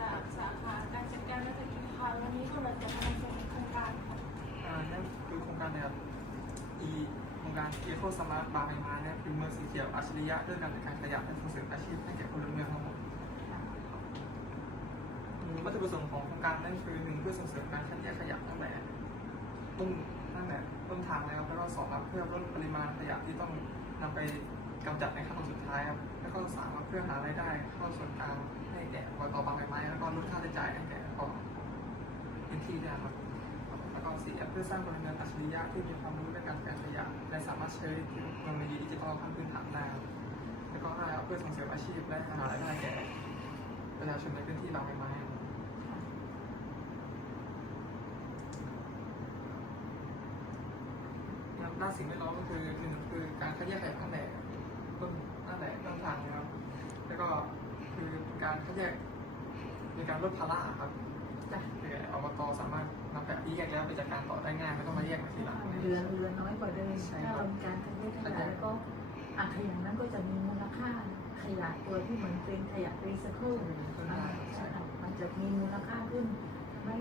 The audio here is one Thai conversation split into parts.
จากสาขาการจัดการและกิจการวันนี้ก็เลยจะมาส่งโครงการค่ะอ่านั่นคือโครงการนะครับอีโครงการเอโคสมาร์ทบาร์ไมมาเนี่ยคือเมืองสีเขียวอัจฉริยะเรื่องการจัดการขยะและส่งเสริมอาชีพให้แก่พลเมืองครับผมวัตถุประสงค์ของโครงการนั่นคือหนึ่งเพื่อส่งเสริมการคัดแยกขยะตั้งแต่ต้นตั้งแต่ต้นทางแล้วแล้วก็สองครับเพื่อลดปริมาณขยะที่ต้องนำไป กำจัดในขั้นตอนสุดท้ายครับแล้วก็สามครับเพื่อหารายได้เข้าส่วนกลางให้แก่อบตบางไม้แล้วก็ลดค่าใช้จ่ายให้แก่ของพื้นที่ได้ครับแล้วก็สี่เพื่อสร้างพลังงานอัจฉริยะที่มีความรู้ในการแก้ขยะและสามารถใช้เทคโนโลยีดิจิทัลขั้นพื้นฐานได้แล้วก็ห้าเพื่อส่งเสริมอาชีพและหารายได้แก่ประชาชนในพื้นที่บางไม้นะครับด้านสิ่งแวดล้อมก็คือหนึ่งคือการคัดแยกขยะตั้งแต่ ต้นตั้งแต่ต้นทางนะครับ แล้วก็คือการคัดแยกในการลดภาระครับจ้ะคืออบตสามารถนำแบบที่แยกแล้วไปจัดการต่อได้ง่ายไม่ต้องมาแยกมาทีหลังเรือนเรือนน้อยกว่าเดิมใช่ถ้าครับเรามีการคัดแยกขยะแล้วก็อะขยะนั้นก็จะมีมูลค่าขยะตัวที่เหมือนเป็นขยะรีไซเคิลอ่าใช่ค่ะมันจะมีมูลค่าขึ้นไม่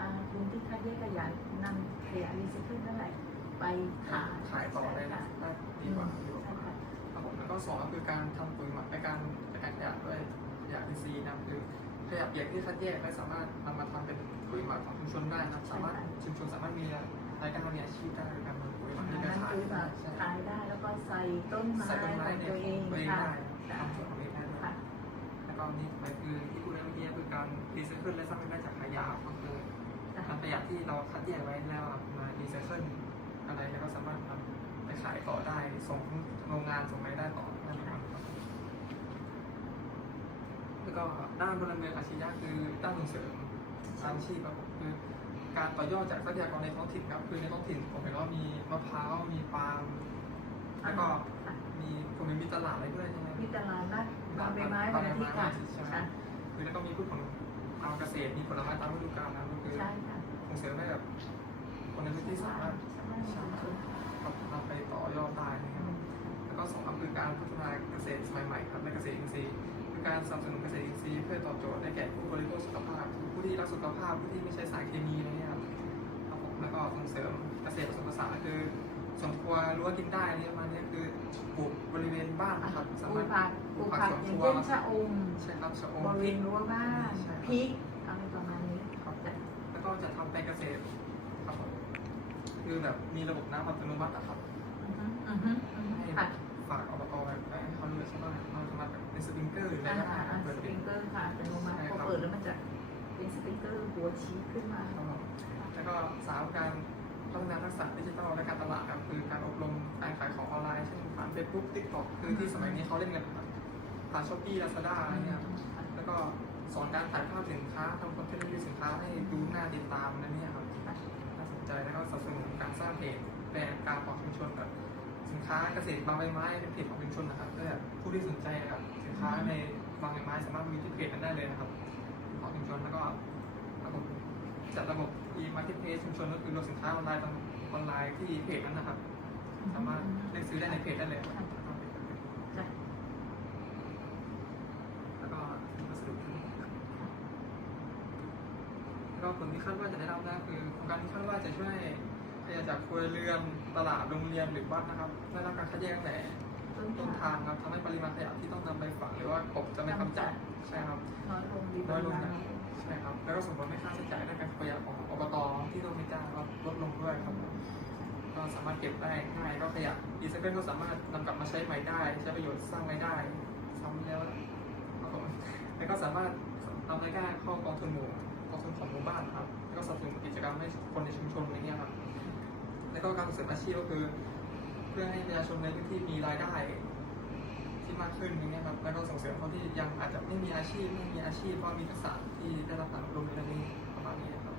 อ่าคุณที่คัดแยกขยะนำขยะรีไซเคิลนั่นแหละไปขายขายต่อได้ใช่ค่ะได้ดีกว่าดี กว่าใช่ค่ะครับผมแล้วก็สองก็คือการทำปุ๋ยหมักในการจัดการขยะด้วยขยะอินทรีย์นะครับคือขยะเปียกที่คัดแยกและสามารถนำมาทำเป็นปุ๋ยหมักของชุมชนได้นะครับสามารถชุมชนสามารถมีรายได้มีอาชีพได้โดยการทำปุ๋ยหมักที่นั้นขายคือแบบใช่ขายได้แล้วก็ใส่ต้นไม้ใส่ต้นไม้ของในตัวเองตัวเองค่ะได้ทำสวนของตัวเองได้ด้วย ค่ะ แล้วก็นี่ไปคือที่พูดเมื่อกี้คือการรีไซเคิลและสร้างรายได้จากขยะก็คือนำขยะที่เราคัดแยกไว้แล้วมารีไซเคิลอะไรแล้วก็สามารถนำ ไปขายต่อได้ส่งโรงงานส่งรายได้ต่อได้ครับแล้วก็ด้านพลเมืองอาชีพคือด้านส่งเสริมอาชีพครับผมคือการต่อยอดจากทรัพยากรในท้องถิ่นครับคือในท้องถิ่นผมเห็นว่ามีมะพร้าวมีปาล์มแล้วก็ค่ะมีผมเห็นมีตลาดอะไรด้วยใช่ไหมมีตลาดนัดวางใบไม้วันอาทิตย์ค่ะใช่ไหมค่ะคือแล้วก็มีพืชผลทางเกษตรมีผลไม้ตามฤดูกาลนะก็คือใช่ค่ะส่งเสริมให้แบบคนในพื้นที่สามารถ สามารถมีชุมชนครับนำไปต่อยอดได้นะครับแล้วก็สองครับคือการพัฒนาเกษตรสมัยใหม่ครับในเกษตรอินทรีย์คือการสนับสนุนเกษตรอินทรีย์เพื่อตอบโจทย์ให้แก่ผู้บริโภคสุขภาพผู้ที่รักสุขภาพผู้ที่ไม่ใช้สารเคมีอะไรเงี้ยครับครับผมแล้วก็ส่งเสริมเกษตรผสมผสานคือสวนครัวรั้วกินได้เนี่ยประมาณนี้คือปลูกบริเวณบ้านนะครับสาปลูมารถกผักปลูกผักสวนอคย่างรัวเช่นชะอมใช่ครับชะอมบริพเวริก ณรั้วบ้านใช่ครับ พริกอะไรประมาณนี้จะแล้วก็จะทำเป็นเกษตรครับผม คือแบบมีระบบน้ำอัตโนมัติอะครับอือฮึอือฮึอือฮึให้ค่ะฝากอบตแบบให้เขาเลยใช่ไหมเราสามารถแบบเป็นสปริงเกอร์หรืออะไรอ่าก็ได้อ่าเปิดสปเป็รินงเกอร์ค่ะอัตโนมัติพอเปิดแล้วมันจะเป็นสปริงเกอร์หัวชี้ขึ้นมา ครับผมแล้วก็สามการพัฒนาทักษะดิจิทัลและการตลาดครับคือการอบรมการขายของออนไลน์เช่นผ่านเฟซบุ๊กทิกต็อกคือที่สมัยนี้เขาเล่นกันครับผ่านช้อปปี้ลาซาด้าอะไรเงี้ยครับ แล้วก็สอนการถ่ายภาพสินค้าทำคอนเทนต์รีวิวสินค้าให้ดูน่าติดตามนั่นเนี่ยครับ น่าสนใจแล้วก็สนับสนุนการสร้างเพจแบรนด์การของชุมชนแบบสินค้าเกษตรบางใบไม้เป็นเพจของชุมชนนะครับเพื่อผู้ที่สนใจนะครับสินค้าในบางใบไม้สามารถมีที่เพจนั้นได้เลยนะครับของชุมชนแล้วก็ระบบจัดระบบ e-marketplace ชุมชนก็คือรวมสินค้าออนไลน์ตามออนไลน์ที่เพจนั้นนะครับ สามารถเลือกซื้อได้ในเพจได้เลยครับแล้วก็วัสดุที่แล้วก็ผลที่คาดว่าจะได้รับนะคือโครงการที่คาด ช่วยขยะจากครัวเรือนตลาดโรงเรียนหรือวัดนะครับได้รับการคัดแยกตั้งแต่ต้นต้นทางครับทำให้ปริมาณขยะที่ต้องนำไปฝังหรือว่ากบจะไปกำจัดใช่ครับน้อยลงดีน้อยลงนะนะใช่ครับ แล้วก็ส่งผลให้ค่าใช้จ่ายด้านการขยะของอบตที่ต้องมีจ้างก็ลดลงด้วยครับก็สามารถเก็บได้ง่ายก็ขยะรีไซเคิลก็สามารถนำกลับมาใช้ใหม่ได้ ใช้ประโยชน์สร้างรายได้ซ้ำแล้วครับผมแล้วก็สามารถนำรายได้เข้ากองทุนหมู่กองทุนของหมู่บ้านครับ แล้วก็การส่งเสริมอาชีพก็คือ เพื่อให้ประชาชนในพื้นที่มีรายได้ ที่มากขึ้นอย่างเงี้ยครับแล้วก็ส่งเสริมคนที่ยังอาจจะไม่มีอาชีพไม่มีอาชีพเพราะมีทักษะที่ได้รับการอบรมในเรื่องนี้ประมาณนี้ครับ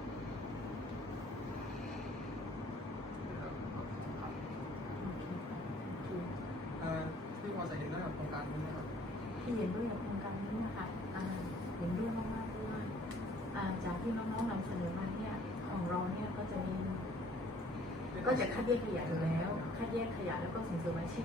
เอ่อที่พอจะเห็นได้กับโครงการนี้นะครับที่เห็นด้วยกับโครงการนี้นะคะอ่าเห็นด้วยมากๆเพราะว่าอ่าจากที่น้องๆนำเสนอมาเนี่ยของเราเนี่ยก็จะมี ก็จะคัดแยกขยะอยู่แล้ว คัดแยกขยะแล้วก็ส่งเสริมอาชีพ